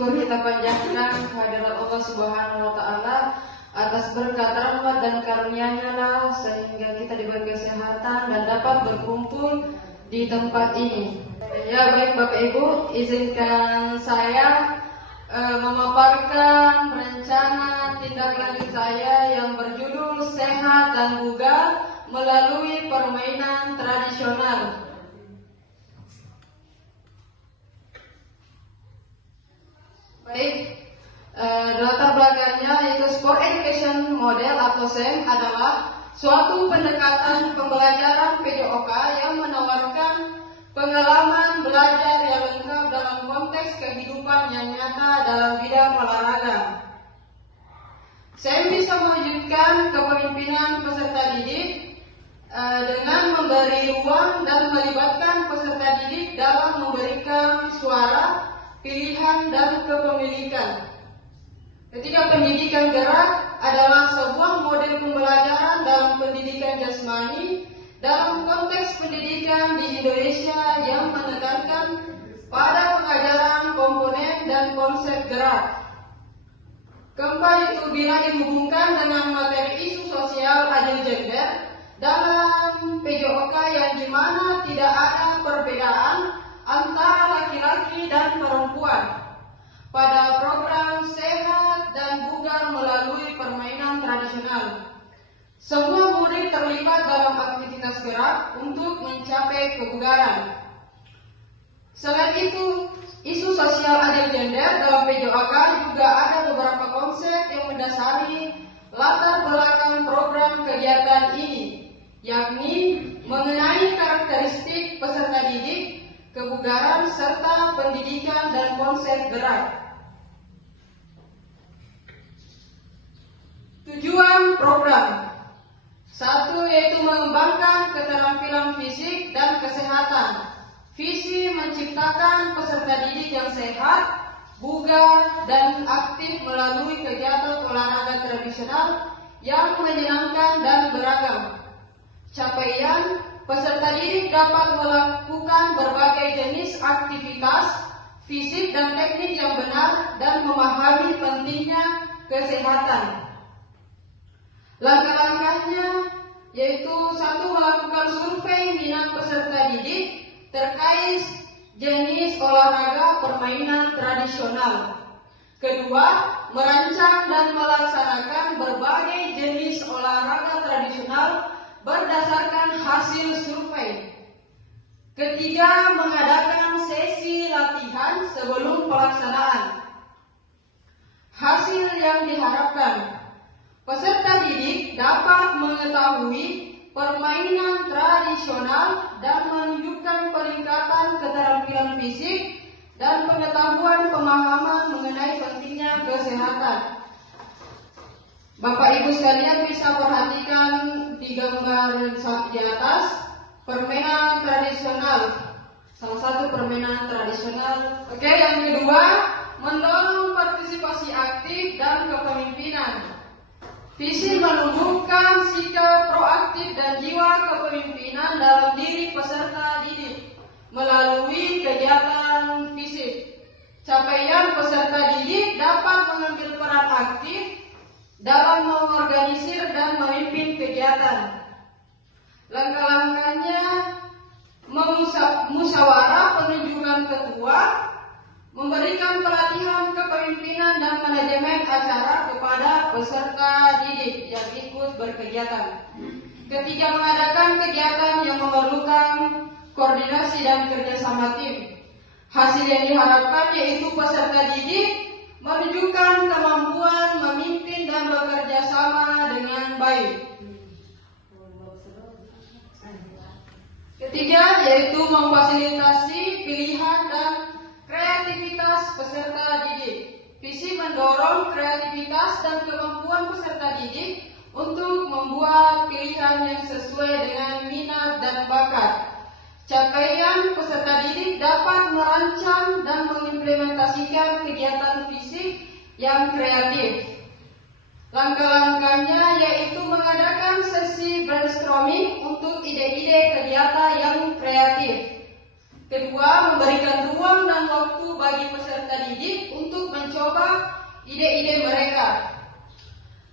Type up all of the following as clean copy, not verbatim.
syukur kita panjatkan kehadirat Allah Subhanahu wa Ta'ala atas berkat rahmat dan karunia-Nya lah sehingga kita diberi kesehatan dan dapat berkumpul di tempat ini. Ya, baik Bapak Ibu, izinkan saya memaparkan rencana tindak lanjut saya yang berjudul Sehat dan Bugar melalui permainan tradisional. Baik, latar belakangnya yaitu Sport Education Model atau SEM adalah suatu pendekatan pembelajaran PJOK yang menawarkan pengalaman belajar yang lengkap dalam konteks kehidupan yang nyata dalam bidang olahraga. SEM bisa mewujudkan kepemimpinan peserta didik dengan memberi ruang dan melibatkan peserta didik dalam memberikan suara, pilihan, dan kepemilikan. Ketika pendidikan gerak adalah sebuah model pembelajaran dalam pendidikan jasmani dalam konteks pendidikan di Indonesia yang menekankan pada pengajaran komponen dan konsep gerak. Keempat itu bila dihubungkan dengan materi isu sosial adil gender dalam PJOK yang dimana tidak ada perbedaan antara laki-laki dan perempuan pada program Sehat dan Bugar melalui permainan tradisional. Semua murid terlibat dalam aktivitas gerak untuk mencapai kebugaran. Selain itu, isu sosial adil gender dalam PJOK juga ada beberapa konsep yang mendasari latar belakang program kegiatan ini, yakni mengenai karakteristik peserta didik, kebugaran, serta pendidikan dan konsep gerak. Tujuan program: satu, yaitu mengembangkan keterampilan fisik dan kesehatan. Visi menciptakan peserta didik yang sehat, bugar, dan aktif melalui kegiatan olahraga tradisional yang menyenangkan dan beragam. Capaian: peserta didik dapat melakukan berbagai jenis aktivitas fisik dan teknik yang benar dan memahami pentingnya kesehatan. Langkah-langkahnya yaitu satu, melakukan survei minat peserta didik terkait jenis olahraga permainan tradisional. Kedua, merancang dan melaksanakan berbagai jenis olahraga tradisional berdasarkan hasil survei. Ketiga, mengadakan sesi latihan sebelum pelaksanaan. Hasil yang diharapkan: peserta didik dapat mengetahui permainan tradisional dan menunjukkan peningkatan keterampilan fisik dan pengetahuan pemahaman mengenai pentingnya kesehatan. Bapak Ibu sekalian bisa perhatikan di gambar di atas permainan tradisional, salah satu permainan tradisional. Oke, yang kedua, mendorong partisipasi aktif dan kepemimpinan. Visi menumbuhkan sikap proaktif dan jiwa kepemimpinan dalam diri peserta didik melalui kegiatan fisik. Capaian: peserta didik dapat mengambil peran aktif dalam mengorganisir dan memimpin kegiatan. Langkah-langkahnya: musyawarah penunjukan ketua, memberikan pelatihan kepemimpinan dan manajemen acara kepada peserta didik yang ikut berkegiatan. Ketiga, mengadakan kegiatan yang memerlukan koordinasi dan kerjasama tim. Hasil yang diharapkan yaitu peserta didik menunjukkan kemampuan memimpin dan bekerja sama dengan baik. Ketiga, yaitu memfasilitasi pilihan dan kreativitas peserta didik. Visi mendorong kreativitas dan kemampuan peserta didik untuk membuat pilihan yang sesuai dengan minat dan bakat. Capaian: peserta didik dapat merancang dan mengimplementasikan kegiatan fisik yang kreatif. Langkah-langkahnya yaitu mengadakan sesi brainstorming untuk ide-ide kegiatan yang kreatif. Kedua, memberikan ruang dan waktu bagi peserta didik untuk coba ide-ide mereka.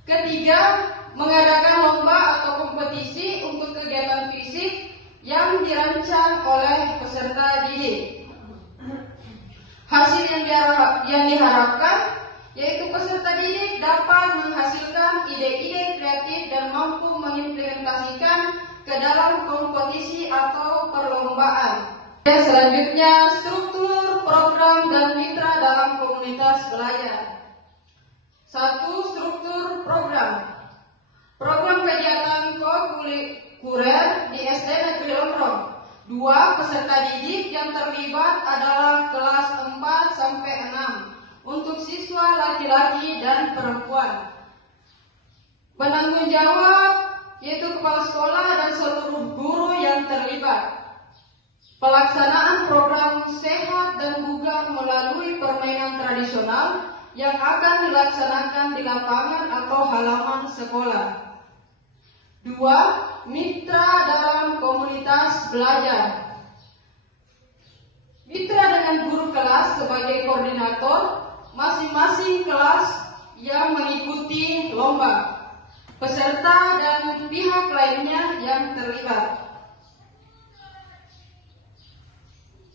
Ketiga, mengadakan lomba atau kompetisi untuk kegiatan fisik yang dirancang oleh peserta didik. Hasil yang diharapkan yaitu peserta didik dapat menghasilkan ide-ide kreatif dan mampu mengimplementasikan ke dalam kompetisi atau perlombaan. Selanjutnya, struktur, program, dan mitra dalam komunitas belajar. 1. Struktur program. Program kegiatan ko-kurikuler di SD Negeri Longrong. 2. Peserta didik yang terlibat adalah kelas 4 sampai 6 untuk siswa laki-laki dan perempuan. Penanggung jawab yaitu kepala sekolah dan seluruh guru yang terlibat. Pelaksanaan program sehat dan bugar melalui permainan tradisional yang akan dilaksanakan di lapangan atau halaman sekolah. 2. Mitra dalam komunitas belajar. Mitra dengan guru kelas sebagai koordinator masing-masing kelas yang mengikuti lomba, peserta dan pihak lainnya yang terlibat.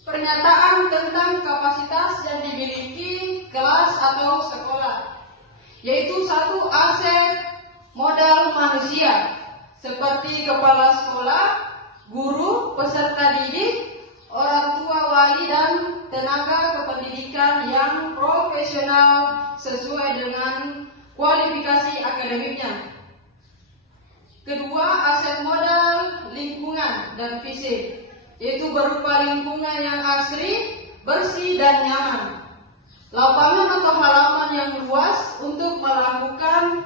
Pernyataan tentang kapasitas yang dimiliki kelas atau sekolah, yaitu 1. Aset modal manusia seperti kepala sekolah, guru, peserta didik, orang tua, wali, dan tenaga kependidikan yang profesional sesuai dengan kualifikasi akademiknya. Kedua, aset modal lingkungan dan fisik, yaitu berupa lingkungan yang asri, bersih, dan nyaman. Lapangan atau halaman yang luas untuk melakukan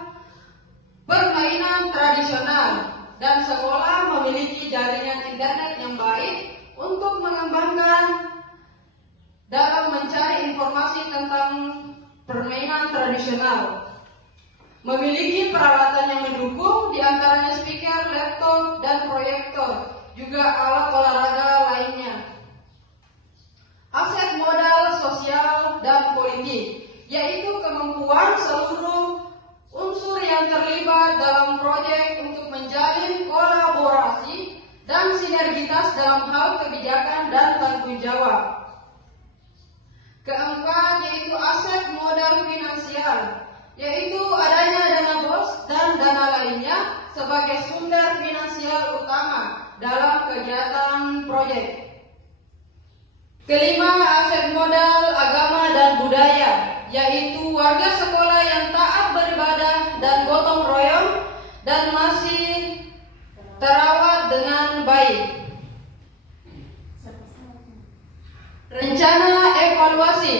permainan tradisional, dan sekolah memiliki jaringan internet yang baik untuk mengembangkan dalam mencari informasi tentang permainan tradisional. Memiliki peralatan yang mendukung, diantaranya speaker, laptop, dan proyektor, juga alat olahraga lainnya. Aset modal sosial dan politik, yaitu kemampuan seluruh unsur yang terlibat dalam proyek untuk menjalin kolaborasi dan sinergitas dalam hal kebijakan dan tanggung jawab. Keempat, yaitu aset modal finansial, yaitu adanya dana BOS dan dana lainnya sebagai sumber finansial utama dalam kegiatan proyek. Kelima, aset modal agama dan budaya, yaitu warga sekolah yang taat beribadah dan gotong royong dan masih terawat dengan baik. Rencana evaluasi.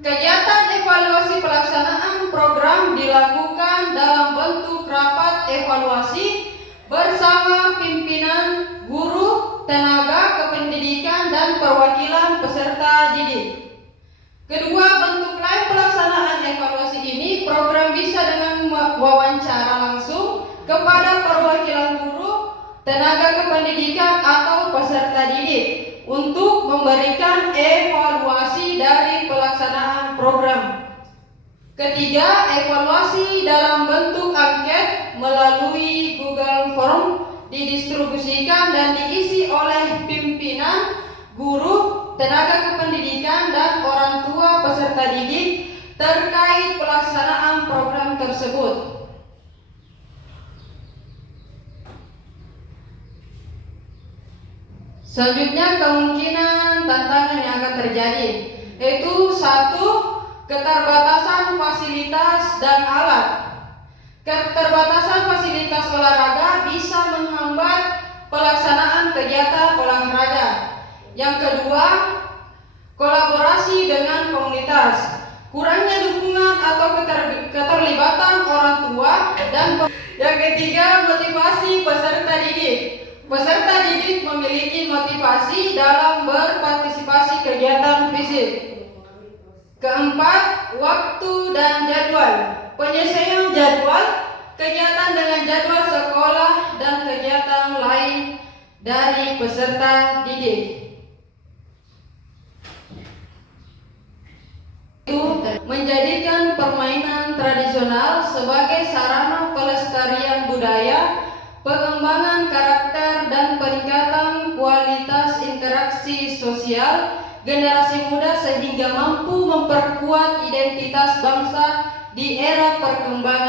Kegiatan evaluasi pelaksanaan program dilakukan dalam bentuk rapat evaluasi bersama pimpinan, guru, tenaga kependidikan, dan perwakilan peserta didik. Kedua, bentuk lain pelaksanaan evaluasi ini, program bisa dengan wawancara langsung kepada perwakilan guru, tenaga kependidikan, atau peserta didik untuk memberikan evaluasi dari pelaksanaan program. Ketiga, evaluasi dalam bentuk angket melalui Google Form didistribusikan dan diisi oleh pimpinan, guru, tenaga kependidikan, dan orang tua peserta didik terkait pelaksanaan program tersebut. Selanjutnya, kemungkinan tantangan yang akan terjadi, yaitu 1. Keterbatasan fasilitas dan alat. Keterbatasan fasilitas olahraga bisa menghambat pelaksanaan kegiatan olahraga. Yang kedua, kolaborasi dengan komunitas. Kurangnya dukungan atau keterlibatan orang tua, dan yang ketiga, motivasi peserta didik. Peserta didik memiliki motivasi dalam berpartisipasi kegiatan fisik. Keempat, waktu dan jadwal. Penyesuaian jadwal kegiatan dengan jadwal sekolah dan kegiatan lain dari peserta didik. menjadikan permainan tradisional sebagai sarana pelestarian budaya, pengembangan karakter, dan peningkatan kualitas interaksi sosial generasi muda sehingga mampu memperkuat identitas bangsa di era perkembangan